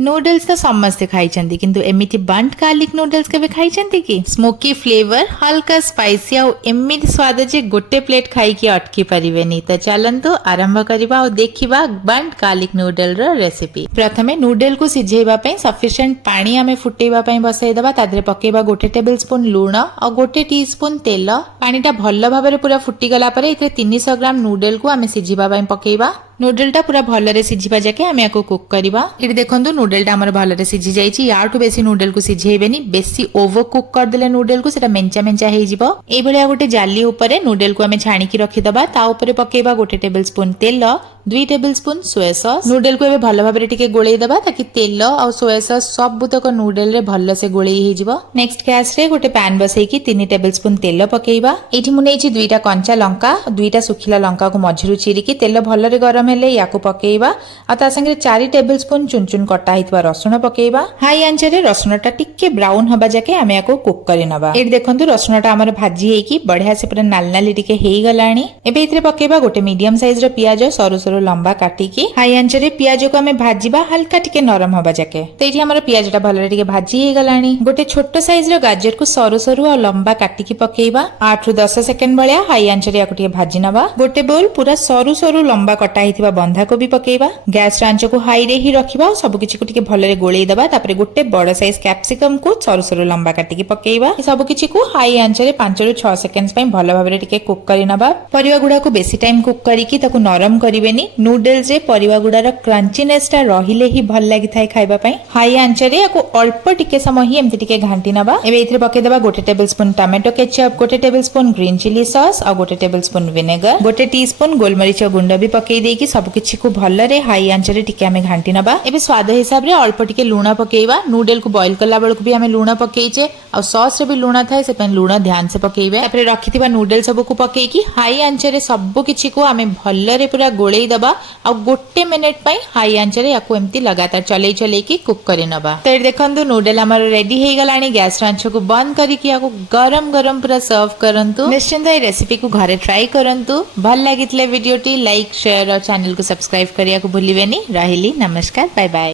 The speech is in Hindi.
नूडल्स तो समस्ते खाई किंतु एमिति बंट गार्लिक नूडल्स केबे खाई कि स्मोकी फ्लेवर हल्का स्पाइसी आ एमिति स्वाद जे गोटे प्लेट खाई कि अटकी परिबेनी। तो चलंतु आरंभ करिबा और देखिबा बंट गार्लिक नूडल रो रेसिपी। प्रथमे नूडल को सिझेबा पई सफिशिएंट पानी आमे फुटेबा पई बसाई देबा। तादरे पकेबा गोटे टेबलस्पून लूण और गोटे टीस्पून तेल। पानीटा भल भाबरे पूरा फुटी गला परे इथे 300 ग्राम नूडल को आमे सिझिबा पई पकेबा। नूडलटा पूरा भलरे सिझिबा जाके आमे याको कुक करिबा। इति देखंतु नूडलटा हमर भलरे सिझि जाईची। याठु बेसी नूडल को सिझेबेनी, बेसी ओवर कुक कर देले नूडल को सेटा मेंचा मेंचा हेइ जिवो। एई भलिया गोटे जाली ऊपर नूडल को आमे छाणी की रखि दबा। ता ऊपर पकेबा गोटे टेबलस्पून तेल, 2 टेबलस्पून सोया सॉस। नूडल को एबे भल भाबरे टिके गोळेई दबा ताकि तेल और सोया सॉस सब बुतक नूडल रे भल से गोळेई हेइ जिवो। नेक्स्ट गैस रे गोटे पैन बसई की 3 टेबलस्पून तेल पकेइबा। एठी मु नेइची 2टा कंचा लंका, 2टा सुखिला लंका को मझिरु चिरी की तेल भलरे गरम हेले याको पकेइबा। आ ता संगे 4 टेबलस्पून चुन चुन कटा हितवा रसुण पकेइबा। हाई आंच रे रसुणटा टिके ब्राउन हबा जाके आमे याको कुक करि नबा। एठी देखंतु रसुणटा हमर भाजी हेइ की बढ़िया से पूरा नाल नाली टिके हेइ गलाणी। एबे इतरे पकेइबा गोटे मीडियम साइज रो पियाज सरू सरू लंबा काटी की। हाई आंच रे पियाज को आमे भाजीबा हल्का टिके नरम हबा जाके। तो एठी हमर पियाजटा भलरे टिके भाजी हेइ गलाणी। गोटे छोटो साइज रो गाजर को सरू सरू और लंबा काटी की पकेइबा। 8 रु 10 सेकंड बळिया हाई आंच रे याको टिके भाजी नबा। गोटे बोल पूरा सरू सरू लंबा कटा हितवा बंधा को भी पकेइबा। गैस आंच को हाई रे ही रखिबा और सब किछि को टिके भलरे गोळेई दबा। तापरे गोटे बड़ साइज कैप्सिकम को सरू सरू लंबा काटी की पकेइबा। सब किछि को हाई आंच रे 5 रु 6 सेकंड्स पई भल भाबरे टिके कुक करि नबा। परिवा गुडा को बेसी टाइम कुक करी की ताको नरम करिवेनी। नूडल्स रे परिवा गुडार क्रंचीनेस टा रहिले ही भल लागि थाई खाइबा पई। हाई आंच रे याको अल्प टिके समय ही एमति टिके घांटी नबा। एबे इथरे पके दबा गोटे टेबलस्पून टमेटो केचप, गोटे टेबलस्पून ग्रीन चिली सॉस और गोटे टेबलस्पून विनेगर, गोटे टीस्पून गोलमरीच गुंड भी पकेई देकी सब किछि को भलरे हाई आंच रे टिके आमे घांटी नबा। एबे स्वाद हिसाब रे अल्प टिके लूण पकेइबा। नूडल को बॉईल कला बेल को भी आमे लूण पकेइचे और सॉस रे भी लूण थाए से पन लूण ध्यान से पकेइबे। तापरे रखिथिबा नूडल सब को पकेई की हाई आंच रे सब किछि को आमे भलरे पूरा गोळेई दबा और गोटे मिनिट पई हाई आंच रे याको एम्ति लगातार चलेई चलेई की कुक करि नबा। तो देखंतु नूडल हमर रेडी हेइ गलानी। गैस आंच को बंद करी की याको गरम गरम पूरा सर्व करंतु। निश्चिंत ए रेसिपी को घरे ट्राई करंतु। भल लागितले वीडियोटी लाइक शेयर और चैनल को सब्सक्राइब करिया को भूलिबेनी। रहिली नमस्कार, बाय बाय।